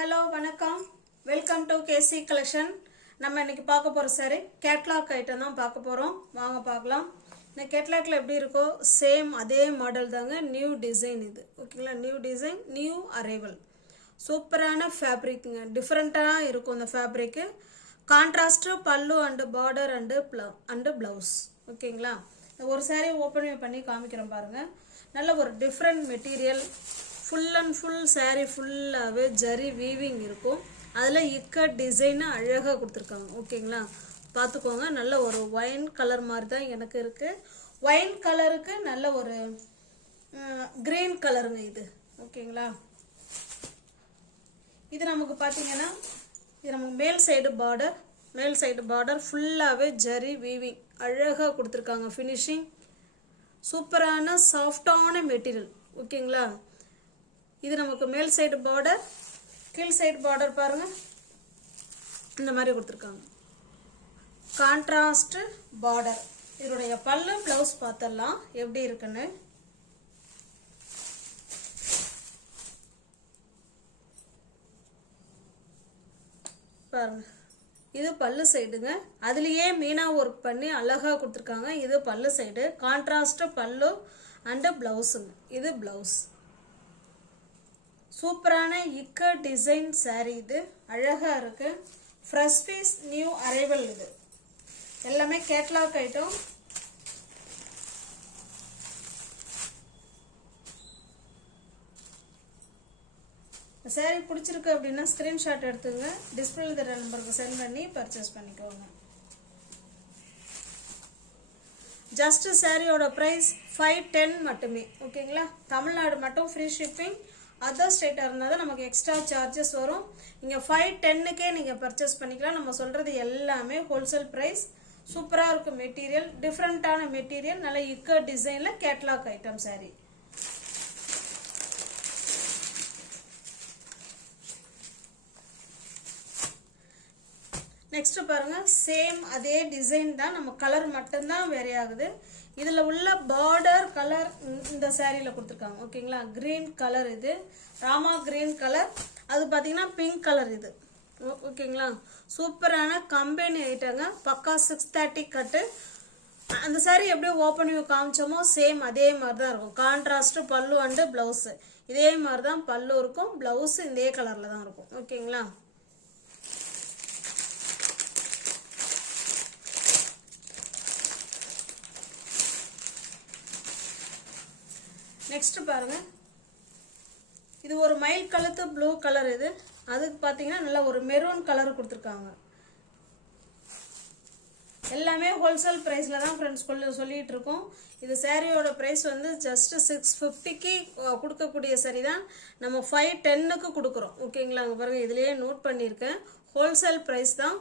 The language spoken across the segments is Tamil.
hello வணக்கம் வெல்கம் டு கேசி கலெக்ஷன். நம்ம இன்னைக்கு பார்க்க போற saree கேட்லாக் ஐட்டம் தான் பார்க்க போறோம். வாங்க பார்க்கலாம். இந்த கேட்லாக்ல எப்படி இருக்கோ சேம் அதே மாடல் தாங்க. நியூ டிசைன் இது. ஓகேங்களா? New design, new arrival. சூப்பரான ஃபேப்ரிக்ங்க. டிஃபரெண்டா இருக்கும் இந்த ஃபேப்ரிக். கான்ட்ராஸ்ட் பல்லு அண்ட் பார்டர் அண்ட் பிளவுஸ். ஓகேங்களா? ஒரு saree ஓபன் பண்ணி காமிக்கிறேன் பாருங்க. நல்ல ஒரு different material. full and full saree full-ஆவே ஜரி வீவிங் இருக்கும். அதில் இக்கட் டிசைன் அழகாக கொடுத்துருக்காங்க. ஓகேங்களா? பார்த்துக்கோங்க. நல்ல ஒரு ஒயின் கலர் மாதிரி தான் எனக்கு இருக்குது. ஒயின் கலருக்கு நல்ல ஒரு கிரீன் கலருங்க இது. ஓகேங்களா? இது நமக்கு பார்த்தீங்கன்னா இது நமக்கு மேல் சைடு பார்டர் ஃபுல்லாகவே ஜரி வீவிங் அழகாக கொடுத்துருக்காங்க. ஃபினிஷிங் சூப்பரான சாஃப்டான மெட்டீரியல். ஓகேங்களா? இது நமக்கு மேல் சைடு பார்டர், கீழ் சைடு பார்டர் பாருங்க இந்த மாதிரி கொடுத்துருக்காங்க. Contrast border. இதனுடைய பல்லு பிளவுஸ் பார்த்தலாம் எப்படி இருக்குன்னு. பாருங்க, இது பல்லு சைடுங்க. அதுலயே மீனா ஒர்க் பண்ணி அழகா கொடுத்துருக்காங்க. இது பல்லு சைடு. கான்ட்ராஸ்ட் பல்லு அண்ட் பிளவுஸுங்க. இது பிளவுஸ். சூப்பரான இக்கட் டிசைன் saree இது. அழகா இருக்கு. Fresh piece, new arrival. இது எல்லாமே கேட்லாக் ஐட்டம். saree பிடிச்சிருக்கு அப்படின்னா ஸ்கிரீன்ஷாட் எடுத்துங்க. டிஸ்பிளேல தர நம்பருக்கு சென்ட் பண்ணி பர்ச்சேஸ் பண்ணிக்கோங்க. ஜஸ்ட் சாரியோட பிரைஸ் 510 மட்டுமே. ஓகேங்களா? தமிழ்நாடு மட்டும் ஃப்ரீ ஷிப்பிங். அதர் ஸ்டேட்டாக இருந்தால் தான் நமக்கு எக்ஸ்ட்ரா சார்ஜஸ் வரும். இங்கே 510க்கே நீங்கள் பர்ச்சேஸ் பண்ணிக்கலாம். நம்ம சொல்கிறது எல்லாமே ஹோல்சேல் ப்ரைஸ். சூப்பராக இருக்கும் மெட்டீரியல். டிஃப்ரெண்ட்டான மெட்டீரியல். நல்ல இக்கட் டிசைனில் கேட்லாக் ஐட்டம் saree. நெக்ஸ்ட் பாருங்க, சேம் அதே டிசைன் தான். நம்ம கலர் மட்டும்தான் வேரி ஆகுது. இதில் உள்ள பார்டர் கலர் இந்த சாரியில் கொடுத்துருக்காங்க. ஓகேங்களா? Green colour. இது ராமா கிரீன் கலர். அது பார்த்தீங்கன்னா பிங்க் கலர். இது ஓகேங்களா? சூப்பரான கம்பெனி ஐட்டங்க. பக்கா 630 கட்டு. அந்த சாரி எப்படி ஓப்பன் வியூ காமிச்சோமோ சேம் அதே மாதிரி தான் இருக்கும். கான்ட்ராஸ்ட் பல்லு அண்டு பிளவுஸ் இதே மாதிரி தான் பல்லு இருக்கும். பிளவுஸ் இதே கலரில் தான் இருக்கும். ஓகேங்களா? நெக்ஸ்ட் பாருங்க, இது ஒரு மயில் கழுத்து ப்ளூ கலர். இது அதுக்கு பார்த்தீங்கன்னா நல்ல ஒரு மெரூன் கலர் கொடுத்துருக்காங்க. எல்லாமே ஹோல்சேல் ப்ரைஸில் தான் ஃப்ரெண்ட்ஸ் சொல்லிட்டு இருக்கோம். இது சாரியோட ப்ரைஸ் வந்து ஜஸ்ட் 650க்கு கொடுக்கக்கூடிய சரி தான். நம்ம 510க்கு கொடுக்குறோம். ஓகேங்களா? அங்கே பாருங்கள், இதுலேயே நோட் பண்ணியிருக்கேன். ஹோல்சேல் ப்ரைஸ் தான்.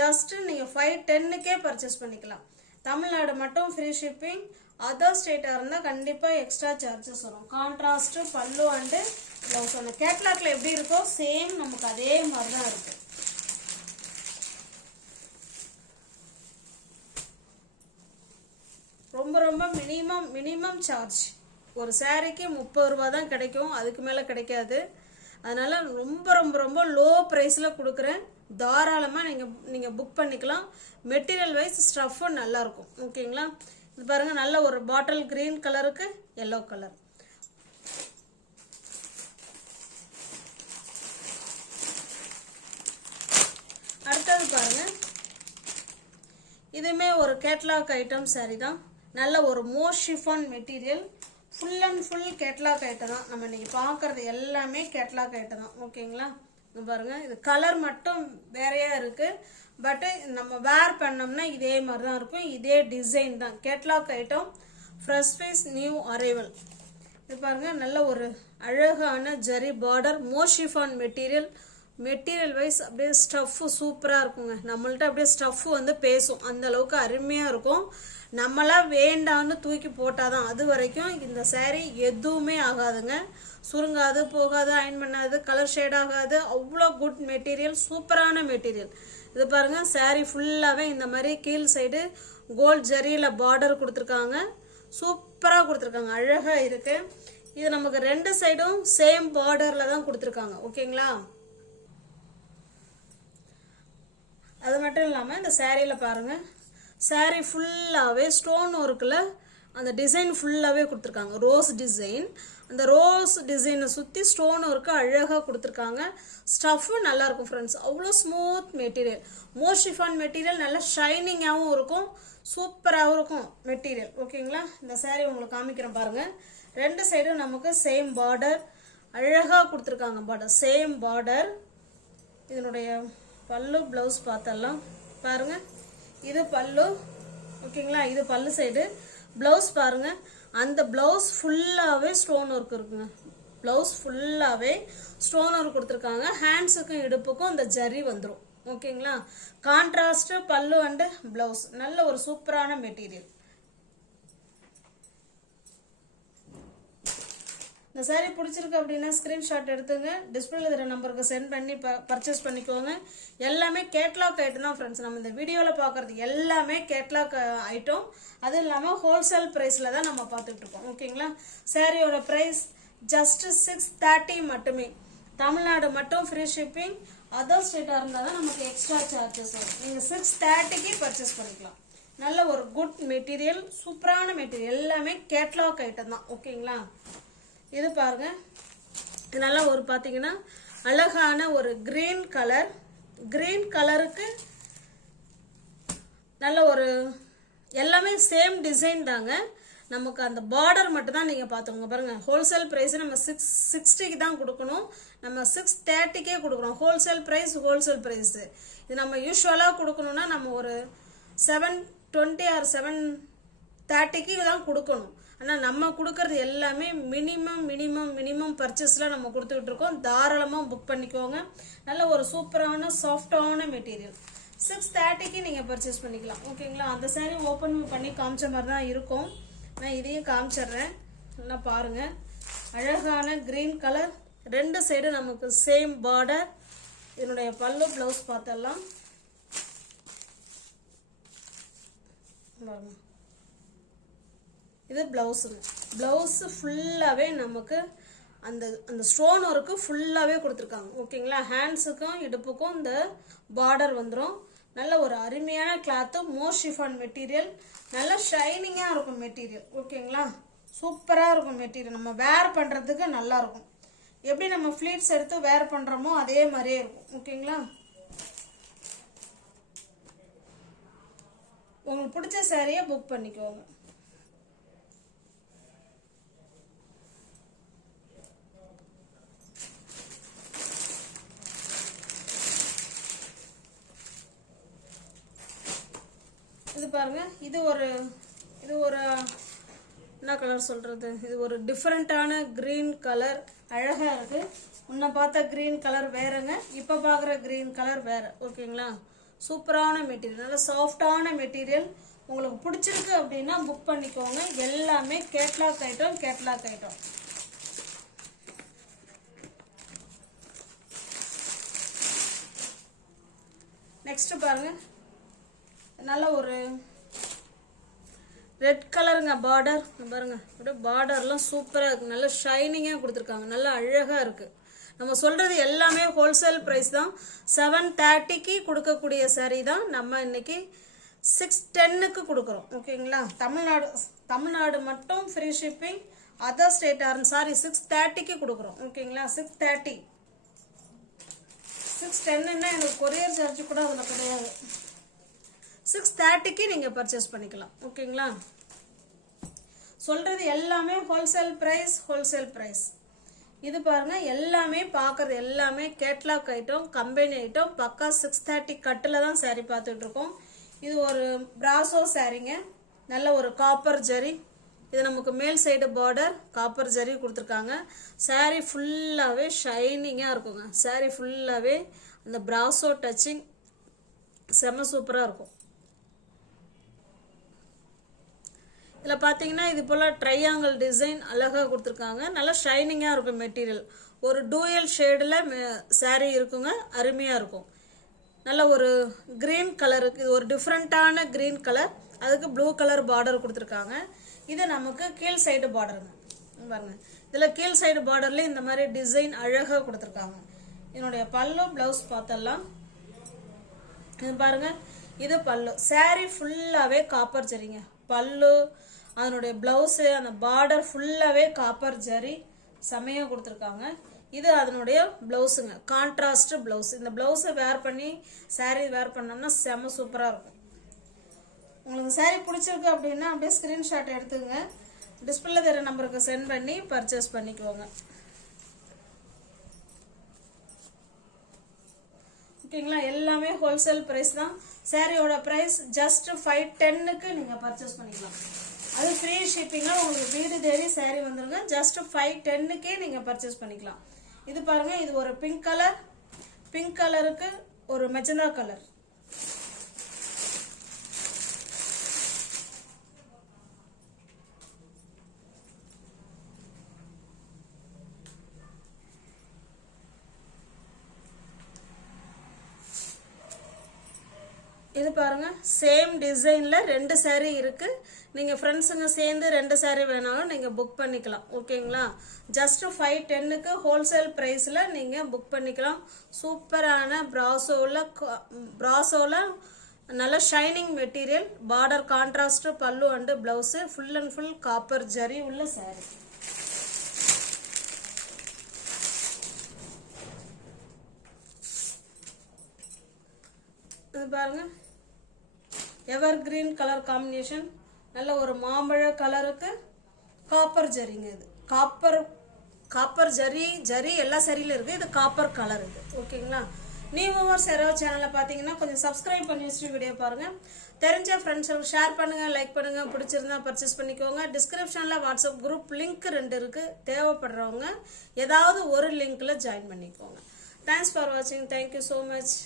ஜஸ்ட் நீங்கள் 510க்கே பர்ச்சேஸ் பண்ணிக்கலாம். தமிழ்நாடு மட்டும் ஃப்ரீ ஷிப்பிங். அதர் ஸ்டேட்டாக இருந்தால் கண்டிப்பாக எக்ஸ்ட்ரா சார்ஜஸ் வரும். கான்ட்ராஸ்ட் பல்லு அண்டு பிளவுஸ். ஒன்று கேட்லாக்ல எப்படி இருக்கோ சேம் நமக்கு அதே மாதிரி தான் இருக்கு. ரொம்ப ரொம்ப மினிமம் சார்ஜ். ஒரு சாரிக்கு 30 ரூபா தான் கிடைக்கும். அதுக்கு மேலே கிடைக்காது. அதனால ரொம்ப ரொம்ப ரொம்ப லோ ப்ரைஸில் கொடுக்குறேன். தாராளமாக நீங்கள் புக் பண்ணிக்கலாம். மெட்டீரியல் வைஸ் ஸ்டஃப்பும் நல்லாயிருக்கும். ஓகேங்களா? இது பாருங்க, நல்ல ஒரு பாட்டில் கிரீன் கலருக்கு எல்லோ கலர். அடுத்தது பாருங்க, இதுமே ஒரு கேட்லாக் ஐட்டம் saree தான். நல்ல ஒரு more chiffon material. Full and full catalogue item தான். நம்ம இன்னைக்கு பார்க்கறது எல்லாமே கேட்லாக் ஐட்டம் தான். ஓகேங்களா? பாருங்க, இது கலர் மட்டும் வேறையா இருக்கு. பட் நம்ம வேர் பண்ணோம்னா இதே மாதிரி தான் இருக்கும். இதே டிசைன் தான். Catalogue item. Fresh piece, new arrival. இது பாருங்க, நல்ல ஒரு அழகான ஜரி பார்டர். மோஷிஃபான் மெட்டீரியல் வைஸ் அப்படியே ஸ்டஃப்பு சூப்பராக இருக்குங்க. நம்மள்ட்ட அப்படியே ஸ்டஃப்பு வந்து பேசும். அந்த அளவுக்கு அருமையாக இருக்கும். நம்மளாம் வேண்டான்னு தூக்கி போட்டாதான். அது வரைக்கும் இந்த saree எதுவுமே ஆகாதுங்க. சுருங்காது, போகாது, அயன் பண்ணாது, கலர் ஷேட் ஆகாது. அவ்வளோ குட் மெட்டீரியல். சூப்பரான மெட்டீரியல். இது பாருங்க, saree ஃபுல்லாகவே இந்த மாதிரி கீழ் சைடு கோல்ட் ஜரியில் பார்டர் கொடுத்துருக்காங்க. சூப்பராக கொடுத்துருக்காங்க. அழகாக இருக்கு. இது நமக்கு ரெண்டு சைடும் சேம் பார்டரில் தான் கொடுத்துருக்காங்க. ஓகேங்களா? அது மட்டும் இல்லாமல் இந்த சாரியில் பாருங்கள், சாரி ஃபுல்லாகவே ஸ்டோன் ஒர்க்கில் அந்த டிசைன் ஃபுல்லாகவே கொடுத்துருக்காங்க. ரோஸ் டிசைன், அந்த ரோஸ் டிசைனை சுற்றி ஸ்டோன் ஒர்க்கு அழகாக கொடுத்துருக்காங்க. ஸ்டஃப்பும் நல்லாயிருக்கும் ஃப்ரெண்ட்ஸ், அவ்வளோ ஸ்மூத் மெட்டீரியல். மோஷிஃபான் மெட்டீரியல் நல்லா ஷைனிங்காகவும் இருக்கும், சூப்பராகவும் இருக்கும் மெட்டீரியல். ஓகேங்களா, இந்த சாரீ உங்களுக்கு காமிக்கிறேன் பாருங்கள். 2 சைடும் நமக்கு சேம் பார்டர் அழகாக கொடுத்துருக்காங்க. Border same border. இதனுடைய பல்லு ப்ளவுஸ் பார்த்தலாம் பாருங்கள். இது பல்லு. ஓகேங்களா, இது பல்லு சைடு. ப்ளவுஸ் பாருங்கள், அந்த ப்ளவுஸ் ஃபுல்லாகவே ஸ்டோன் ஒர்க் இருக்குங்க. ப்ளவுஸ் ஃபுல்லாகவே ஸ்டோன் ஒர்க் கொடுத்துருக்காங்க. ஹேண்ட்ஸுக்கும் இடுப்புக்கும் இந்த ஜரி வந்துடும். ஓகேங்களா, கான்ட்ராஸ்ட்டு பல்லு அண்டு ப்ளவுஸ். நல்ல ஒரு சூப்பரான மெட்டீரியல். இந்த சாரீ பிடிச்சிருக்கு அப்படின்னா ஸ்க்ரீன்ஷாட் எடுத்துங்க, டிஸ்பிளேல இருக்கிற நம்பருக்கு சென்ட் பண்ணி பர்ச்சேஸ் பண்ணிக்கோங்க. எல்லாமே கேட்லாக் ஐட்டம் தான் ஃப்ரெண்ட்ஸ். நம்ம இந்த வீடியோவில் பார்க்குறது எல்லாமே கேட்லாக் ஐட்டம். அதுவும் இல்லாமல் ஹோல்சேல் ப்ரைஸில் தான் நம்ம பார்த்துட்ருக்கோம். ஓகேங்களா, சாரியோட ப்ரைஸ் ஜஸ்ட் 630 மட்டுமே. தமிழ்நாடு மட்டும் ஃப்ரீ ஷிப்பிங். அதர் ஸ்டேட்டாக இருந்தால் தான் நமக்கு எக்ஸ்ட்ரா சார்ஜஸ் வரும். நீங்கள் 630க்கு பர்ச்சேஸ் பண்ணிக்கலாம். நல்ல ஒரு குட் மெட்டீரியல், சூப்பரான மெட்டீரியல். எல்லாமே கேட்லாக் ஐட்டம் தான். ஓகேங்களா, இது பாருங்க, இது நல்லா ஒரு பார்த்தீங்கன்னா அழகான ஒரு கிரீன் கலர். கிரீன் கலருக்கு நல்ல ஒரு எல்லாமே சேம் டிசைன் தாங்க. நமக்கு அந்த பார்டர் மட்டும் தான் நீங்கள் பார்த்துக்கோங்க. பாருங்கள், ஹோல்சேல் ப்ரைஸ் நம்ம 660க்கு தான் கொடுக்கணும். நம்ம 630க்கே கொடுக்குறோம். Wholesale price. இது நம்ம யூஸ்வலாக கொடுக்கணுன்னா நம்ம ஒரு 720 ஆர் 730க்கு தான் கொடுக்கணும். ஆனால் நம்ம கொடுக்கறது எல்லாமே மினிமம் பர்ச்சேஸில் நம்ம கொடுத்துக்கிட்டு இருக்கோம். தாராளமாக புக் பண்ணிக்கோங்க. நல்ல ஒரு சூப்பரான சாஃப்டான மெட்டீரியல். 630க்கு நீங்கள் பர்ச்சேஸ் பண்ணிக்கலாம். ஓகேங்களா, அந்த சாரீ ஓப்பன் பண்ணி காமிச்ச மாதிரி தான் இருக்கும். நான் இதையும் காமிச்சிட்றேன். நல்லா பாருங்கள், அழகான க்ரீன் கலர். 2 சைடு நமக்கு சேம் பார்டர். இதனுடைய பல்லு ப்ளவுஸ் பார்த்தலாம் பாருங்க. இது ப்ளவுஸுங்க. ப்ளவுஸு ஃபுல்லாகவே நமக்கு அந்த ஸ்டோன் ஒர்க்கு ஃபுல்லாகவே கொடுத்துருக்காங்க. ஓகேங்களா, ஹேண்ட்ஸுக்கும் இடுப்புக்கும் இந்த பார்டர் வந்துடும். நல்ல ஒரு அருமையான கிளாத்து. மோஷிஃபான் மெட்டீரியல். நல்லா ஷைனிங்காக இருக்கும் மெட்டீரியல். ஓகேங்களா, சூப்பராக இருக்கும் மெட்டீரியல். நம்ம வேர் பண்ணுறதுக்கு நல்லாயிருக்கும். எப்படி நம்ம ஃப்ளீட்ஸ் எடுத்து வேர் பண்ணுறோமோ அதே மாதிரியே இருக்கும். ஓகேங்களா, உங்களுக்கு பிடிச்ச சாரியை புக் பண்ணிக்கோங்க. இது பாருங்க, இது ஒரு என்ன கலர் சொல்றது, இது ஒரு டிஃப்ரெண்டான கிரீன் கலர். அழகா இருக்கு. முன்ன பார்த்த கிரீன் கலர் வேறங்க, இப்ப பார்க்குற கிரீன் கலர் வேற. ஓகேங்களா, சூப்பரான மெட்டீரியல், நல்ல சாஃப்டான மெட்டீரியல். உங்களுக்கு பிடிச்சிருக்கு அப்படின்னா புக் பண்ணிக்கோங்க. எல்லாமே கேட்லாக் ஐட்டம். நெக்ஸ்ட் பாருங்க, நல்ல ஒரு ரெட் கலருங்க பார்டர். பாருங்க, அப்படியே பார்டர்லாம் சூப்பராக இருக்குது. நல்லா ஷைனிங்காக கொடுத்துருக்காங்க. நல்லா அழகாக இருக்குது. நம்ம சொல்கிறது எல்லாமே ஹோல்சேல் ப்ரைஸ் தான். 730க்கு கொடுக்கக்கூடிய சாரீ தான் நம்ம இன்னைக்கு 610க்கு கொடுக்குறோம். ஓகேங்களா, தமிழ்நாடு மட்டும் ஃப்ரீ ஷிப்பிங். அதர் ஸ்டேட் 630க்கு கொடுக்குறோம். ஓகேங்களா, 630. 610ன்னா எனக்கு கொரியர் சார்ஜ் கூட அதில் கிடையாது. 630க்கு நீங்கள் பர்ச்சேஸ் பண்ணிக்கலாம். ஓகேங்களா, சொல்கிறது எல்லாமே ஹோல்சேல் ப்ரைஸ். இது பாருங்கள், எல்லாமே பார்க்குறது எல்லாமே கேட்லாக் ஐட்டம், கம்பெனி ஐட்டம். பக்கா 630 கட்டில் தான் சாரீ பார்த்துட்ருக்கோம். இது ஒரு பிராசோ சாரீங்க. நல்ல ஒரு காப்பர் ஜரி. இது நமக்கு மேல் சைடு பார்டர் காப்பர் ஜரி கொடுத்துருக்காங்க. சாரீ ஃபுல்லாகவே ஷைனிங்காக இருக்குங்க. சாரீ ஃபுல்லாகவே அந்த பிராசோ டச்சிங் செம்ம சூப்பராக இருக்கும். இதில் பார்த்தீங்கன்னா இது போல் ட்ரையாங்கிள் டிசைன் அழகாக கொடுத்துருக்காங்க. நல்லா ஷைனிங்காக இருக்கும் மெட்டீரியல். ஒரு டூயல் ஷேடில் சாரீ இருக்குங்க, அருமையாக இருக்கும். நல்ல ஒரு க்ரீன் கலருக்கு, இது ஒரு டிஃப்ரெண்ட்டான க்ரீன் கலர். அதுக்கு ப்ளூ கலர் பார்டர் கொடுத்துருக்காங்க. இது நமக்கு கீழ் சைடு பார்டருங்க. பாருங்க, இதில் கீழ் சைடு பார்டர்லேயே இந்த மாதிரி டிசைன் அழகாக கொடுத்துருக்காங்க. என்னுடைய பல்லு ப்ளவுஸ் பார்த்தலாம். இது பாருங்க, இது பல்லு. saree ஃபுல்லாவே காப்பர் ஜரிங்க. பல்லு, அதனுடைய பிளவுஸு, அந்த பார்டர் ஃபுல்லாவே காப்பர் ஜரி செமையா கொடுத்துருக்காங்க. இது அதனுடைய பிளவுஸுங்க, கான்ட்ராஸ்ட் பிளவுஸ். இந்த பிளவுஸை வேர் பண்ணி saree வேர் பண்ணோம்னா செம சூப்பராக இருக்கும். உங்களுக்கு saree பிடிச்சிருக்கு அப்படின்னா அப்படியே ஸ்க்ரீன்ஷாட் எடுத்துங்க, டிஸ்பிளே தெரிய நம்பருக்கு சென்ட் பண்ணி பர்ச்சேஸ் பண்ணிக்கோங்க. ஓகேங்களா? எல்லாமே ஹோல்சேல் ப்ரைஸ் தான். சாரியோட ப்ரைஸ் ஜஸ்ட் 510க்கு நீங்கள் பர்ச்சேஸ் பண்ணிக்கலாம். அது ஃப்ரீ ஷிப்பிங்காக உங்களுக்கு வீடு தேடி சாரி வந்துருங்க. ஜஸ்ட் 510க்கே நீங்கள் பர்ச்சேஸ் பண்ணிக்கலாம். இது பாருங்க, இது ஒரு பிங்க் கலர், பிங்க் கலருக்கு ஒரு மெஜந்தா கலர். இது பாருங்க, சேம் டிசைன்ல 2 saree இருக்கு. நீங்க ஃப்ரெண்ட்ஸுங்க சேர்ந்து 2 saree வேணாலும் நீங்க புக் பண்ணிக்கலாம். ஓகேங்களா? ஜஸ்ட் 510க்கு ஹோல்சேல் பிரைஸ்ல நீங்க புக் பண்ணிக்கலாம். சூப்பரான பிராசோல நல்ல ஷைனிங் மெட்டீரியல், பார்டர் கான்ட்ராஸ்ட், பல்லு and blouse, full and full copper zari உள்ள saree. இது பாருங்க, எவர் கிரீன் கலர் காம்பினேஷன், நல்ல ஒரு மாம்பழ கலருக்கு காப்பர் ஜரிங்க. இது காப்பர் ஜரி எல்லா சரியில இருக்கு. இது காப்பர் கலர். இது ஓகேங்களா? நியூ மூவர்ஸ் யாராவது சேனலை பார்த்தீங்கன்னா கொஞ்சம் சப்ஸ்கிரைப் பண்ணி வச்சுட்டு வீடியோ பாருங்க. தெரிஞ்ச ஃப்ரெண்ட்ஸுக்கு ஷேர் பண்ணுங்க, லைக் பண்ணுங்க, பிடிச்சிருந்தா பர்ச்சேஸ் பண்ணிக்கோங்க. டிஸ்கிரிப்ஷன்ல வாட்ஸ்அப் குரூப் லிங்க் 2 இருக்கு. தேவைப்படுறவங்க ஏதாவது ஒரு லிங்க்ல ஜாயின் பண்ணிக்கோங்க. தேங்க்ஸ் ஃபார் வாட்சிங். Thank you so much.